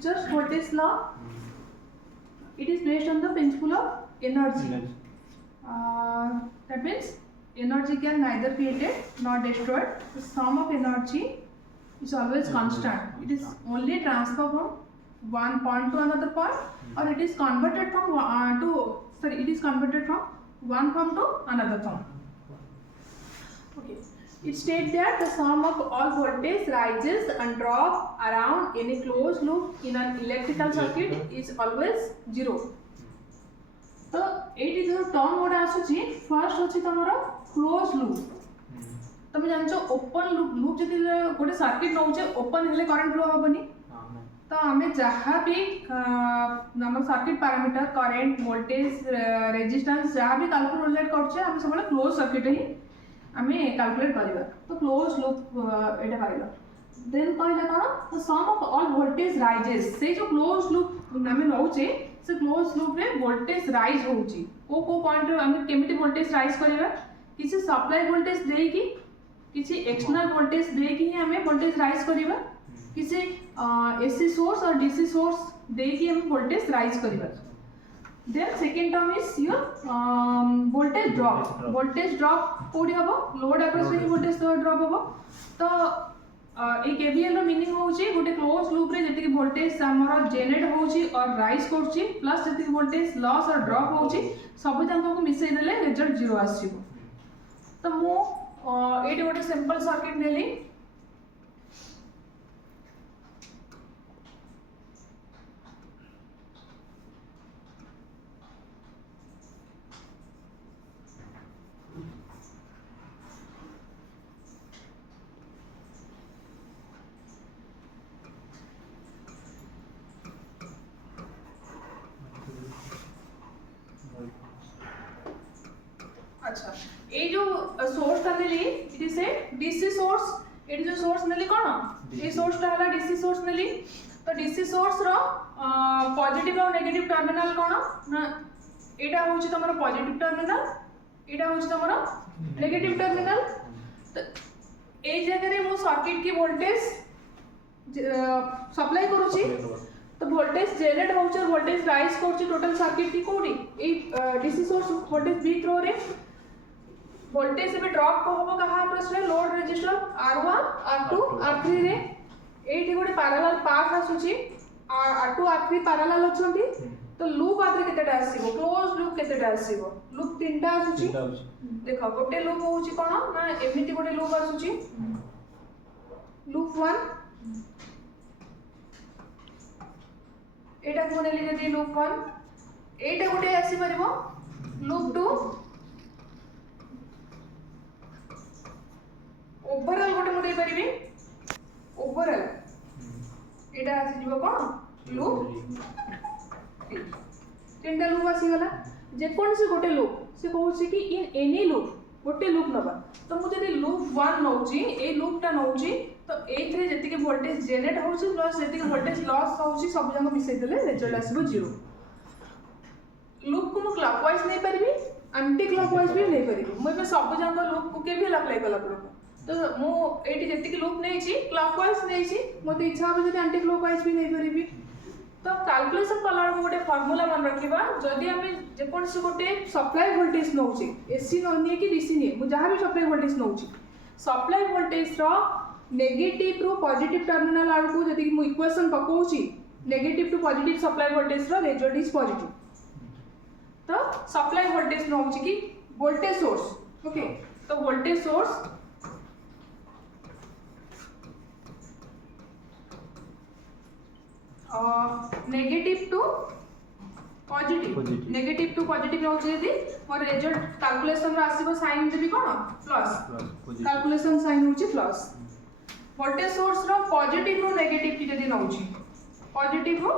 Kirchhoff's voltage law. It is based on the principle of energy. That means energy can neither created nor destroyed. The sum of energy is always constant. It is only transfer from one point to another point, or it is converted from it is converted from one form to another form. Okay. It states that the sum of all voltage rises and drop around any closed loop in an electrical circuit is always zero. तो eighty जो term गोटे आसुची first होची तमरो close loop. तुम जानछो open loop जति गोटे circuit नउचे open हेले current flow होबनी. तो हमें जहाँ भी number circuit parameter current voltage resistance जहाँ भी कैलकुलेट करछे हम सब क्लोज सर्किट ही हमें कैलकुलेट करिबा. तो क्लोज लूप एटा पाइलो. देन कहला कोन the sum of all voltage rises. से जो क्लोज लूप हमें नउचे से क्लोज लूप रे वोल्टेज राइज होउची. को पॉइंट रे हमें केमिति वोल्टेज राइज करिबा. किसी सप्लाई वोल्टेज देई कि किसी एक्सटर्नल वोल्टेज दे कि हमें वोल्टेज राइज करिबा. किसी एसी सोर्स और डीसी सोर्स दे कि हम वोल्टेज राइज करिबा. Then second term is your voltage drop. Voltage drop कोडी हबो लोड अक्रॉस रे वोल्टेज ड्रॉप हबो. तो ए केवीएल रो मीनिंग होउची गोटे क्लोज लूप रे जति कि वोल्टेज हमर जनरेट होउची और राइज करची प्लस जति कि वोल्टेज लॉस और ड्रॉप होउची सब जांको को मिसै देले रिजल्ट जीरो आसीबो. तो मो एटी गोटे सिंपल सर्किट नेली. अच्छा ये जो सोर्स था नेली it is a DC source. ये जो सोर्स नेली कोन ये सोर्स ता हला डीसी सोर्स नेली. तो डीसी सोर्स रो पॉजिटिव और नेगेटिव टर्मिनल कोन ना एटा होची तमरो पॉजिटिव टर्मिनल एटा होची तमरो नेगेटिव टर्मिनल. तो ए जगह रे मो सर्किट की वोल्टेज सप्लाई करूची. तो वोल्टेज जनरेट होची और वोल्टेज राइज करची टोटल सर्किट की कोडी ए डीसी सोर्स वोल्टेज बी थ्रो रे वोल्टेज से ड्रॉप को होबो कहा प्लस रे load resistor R1 R2 R3 रे एठी गोटे पैरेलल पाथ आसुची R2 R3 पैरेलल अछंती. तो लूप आदरे केतेटा आसीबो क्लोज लूप केतेटा आसीबो लूप तीनटा आसुची. देखो गोटे लूप होउची कोन ना एमिति गोटे लूप आसुची लूप 1 एटा कोनेली जदी लूप 1 एटा गोटे आसी परबो लूप 2 ओवरऑल गोटे मु दे परिबी ओवरऑल एटा आसी जीवो कोन लूप तीनटा लूप आसी गला. जे कोन से गोटे लूप से कहउची कि इन एनी लूप गोटे लूप नबा. तो मु जदी लूप 1 नउची ए लूप ता नउची तो एथरे जति के वोल्टेज जनरेट होउची प्लस जति के वोल्टेज लॉस होउची सब जंग मिसै देले रिजल्ट आसीबो जीरो. लूप को मु क्लॉकवाइज नै परबी एंटी क्लॉकवाइज भी नै परबी. मु सब जंग लूप को के भी अप्लाई कला पड़ो. तो मु एटी जति के लूप नै छी क्लॉकवाइज नै छी मते इच्छा हो जति एंटी क्लॉकवाइज भी नै परबी. तो कैलकुलेशन कला गोटे फार्मूला मन रखिबा. जदि हमें जे कोन से गोटे सप्लाई वोल्टेज नउची एसी ननिए कि डीसी निए मु जहां भी सप्लाई वोल्टेज नउची सप्लाई वोल्टेज रो नेगेटिव रु पॉजिटिव टर्मिनल आड़ को जदि मु इक्वेशन पकोची negative to positive supply voltage रो रिजल्ट इज पॉजिटिव. तो सप्लाई वोल्टेज नउची कि वोल्टेज सोर्स. ओके तो voltage source negative to positive negative to positive होची यदि मोर रिजल्ट कैलकुलेशन रो आसीबो साइन देबी कोन प्लस कैलकुलेशन साइन होची प्लस. वोल्टेज सोर्स रो पॉजिटिव रो नेगेटिव की यदि नउची पॉजिटिव रो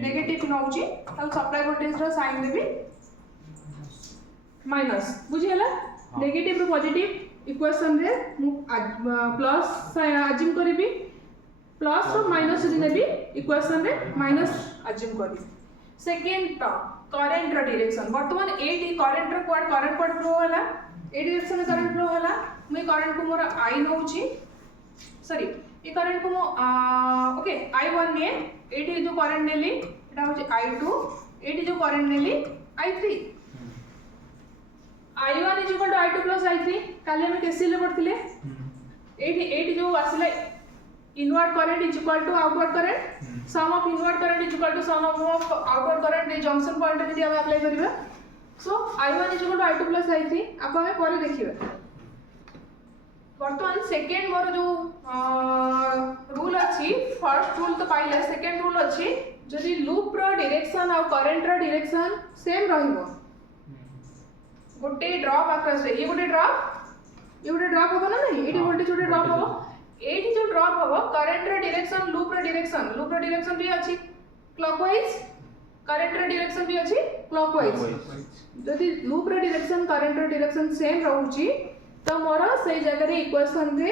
नेगेटिव नउची त सप्लाई वोल्टेज रो साइन देबी माइनस. बुझी हला नेगेटिव टू पॉजिटिव इक्वेशन रे मु प्लस अज्यूम करबी प्लस रो माइनस जदि नेबी इक्वेशन रे माइनस अज्यूम करबी. सेकेंड टर्म करंट रो डायरेक्शन वर्तमान एटी करंट रो करंट फ्लो होला ए डायरेक्शन में करंट फ्लो होला. मैं करंट को मोर आई नउची सॉरी ये करंट को ओके I1 ने एटी जो करंट नेली एटा होची I2 एटी जो करंट नेली I3 I1 is equal to I2 plus I3 काले हम केसीएल रे पढ़थिले एटी जो आसला inward current is equal to outward current sum of inward current is equal to sum of outward current ए जंक्शन पॉइंट रे हम अप्लाई करिवे so I1 is equal to I2 plus I3 आपको हमें ପରେ देखिबा वर्तमान सेकेंड मोर जो रूल अछि फर्स्ट रूल तो पाइले सेकेंड रूल अछि जदि लूप रो डायरेक्शन और करंट रो डायरेक्शन सेम रहइबो गोटे ड्रॉप आक्रस ये गोटे ड्रॉप होबो ना नहीं एटी वोल्टेज गोटे ड्रॉप होबो एटी जो ड्रॉप होबो करंट रो डायरेक्शन लूप रो डायरेक्शन भी अछि क्लॉकवाइज करंट रो डायरेक्शन भी अछि क्लॉकवाइज जदि लूप रो डायरेक्शन करंट रो डायरेक्शन सेम रहउची तो मोर से जगह रे इक्वेशन रे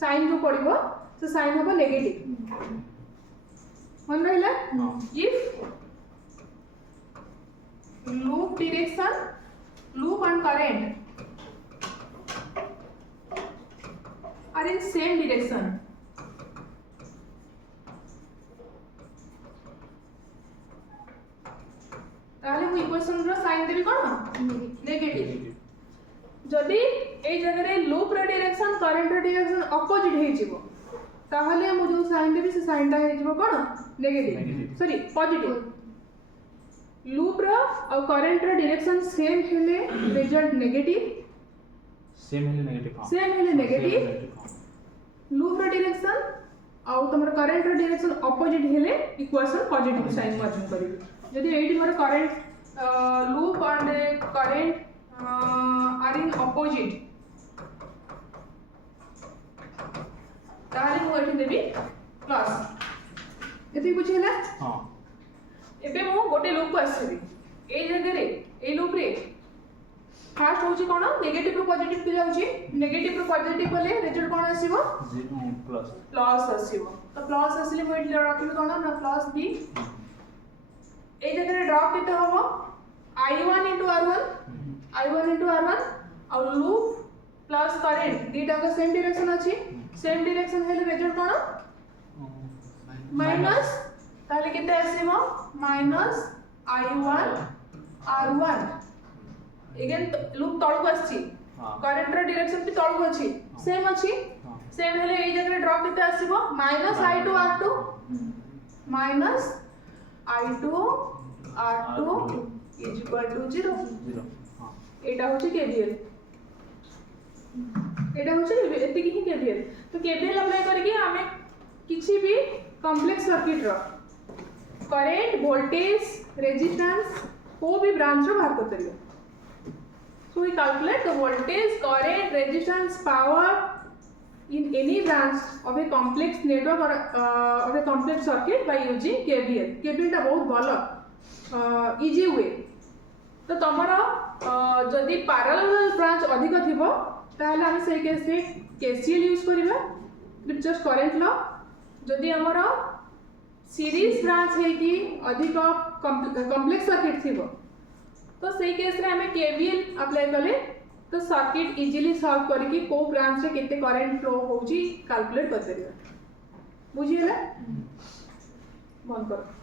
साइन जो पड़िबो से साइन होबो नेगेटिव मन रहिला if loop direction loop and current are in same direction ताले मु इक्वेशन रो साइन देबी कोन नेगेटिव जदि ए जगह रे लूप रो डायरेक्शन करंट रो डायरेक्शन अपोजिट हे जिवो ताहले मु जो साइन देबी से साइन टा हे जिवो कोन नेगेटिव सॉरी पॉजिटिव लूप रो और करंट रो डायरेक्शन सेम हेले रिजल्ट नेगेटिव सेम हेले नेगेटिव लूप रो डायरेक्शन और तुमर करंट रो डायरेक्शन अपोजिट हेले इक्वेशन पॉजिटिव साइन मार्जिन करिवे जदि eighty more current loop and current are in opposite ताले मु एठी देबी प्लस एति बुझी ना हां एबे मु गोटे लूप को आसीबी ए जगह रे ए लूप रे फास्ट होची कोन नेगेटिव रो पॉजिटिव के जाउची नेगेटिव रो पॉजिटिव बोले रिजल्ट कोन आसीबो प्लस आसीबो तो प्लस आसीले मु एठी रखिबी कोन ना प्लस बी ए जगह रे ड्रॉप केते होबो I1 into R1 और लूप प्लस करंट दीटा का सेम डायरेक्शन अछि सेम डायरेक्शन हेले रिजल्ट कोन माइनस ताले केते आसीबो minus I1 R1 again loop तळको आछि करंट रो डायरेक्शन भी तळको अछि सेम हेले ए जगह ड्रॉप केते आसीबो minus I2 R2 minus I2 R2 is equal to 0 एटा होची केवीएल एटा होची एति की केवीएल तो केवीएल अप्लाई करके हमें किछि भी कॉम्प्लेक्स सर्किट रो करंट वोल्टेज रेजिस्टेंस को भी ब्रांच रो बाहर करते लियो so we calculate the voltage current resistance power in any branch of a complex network or of a complex circuit by using KVL KVL टा बहुत भलो इजी वे तो तमरा जदि पैरेलल ब्रांच अधिक थिबो ताहले हम से केस रे KCL यूज करिबा किरचॉफ करंट लॉ जदि हमरा सीरीज ब्रांच है कि अधिक कॉम्प्लेक्स सर्किट थिबो तो सही केस रे हमें KVL अप्लाई करले तो सर्किट इजीली सॉल्व करके को ब्रांच रे केते करंट फ्लो होउची कैलकुलेट कर देबा बुझियला बंद करो।